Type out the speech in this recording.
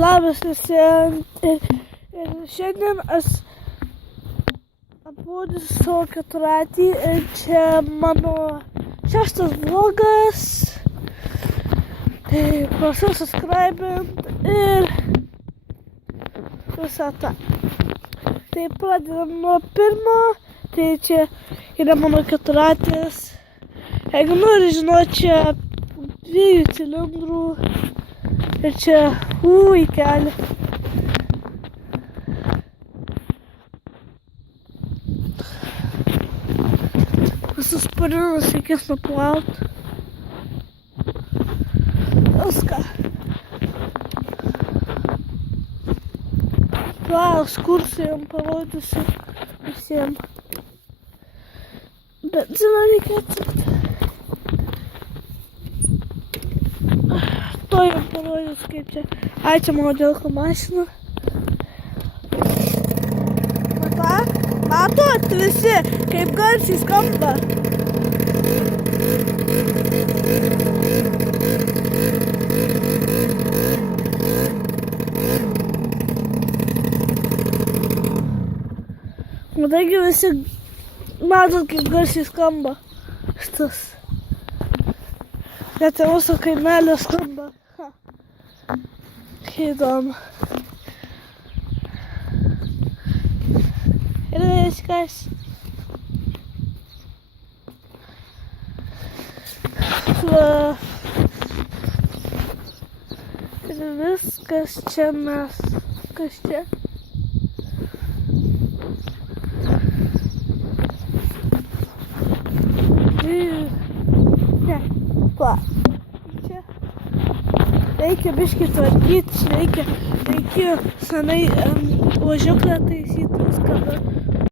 Labas visiems. Ir šiandien aš aprodysiu savo keturratį. Ir čia mano 6. vlogas. Tai prašau subscribint ir visą tą. Tai pradedam nuo pirmo. Tai čia yra mano keturratis. Jeigu nori žinoti, čia 2 cilindrų. Ir čia į kelią. Visus parinus reikės nuplauti. Viską. Ekskursijom parodysiu visiems. Benziną reikia atsipti. To jums parodysiu kaip čia. Ai, čia mano dėlko mašina. Matot visi, kaip garsiai skamba. Taigi visi matot, kaip garsiai skamba šitas. Net ir mūsų kaimelio skamba. Įdomu. Ir viskas. Ir viskas čia mes. Kas čia? Ne, va. Čia. Reikia biškį tvarkyti, reikia senai ožiuką taisyti viską.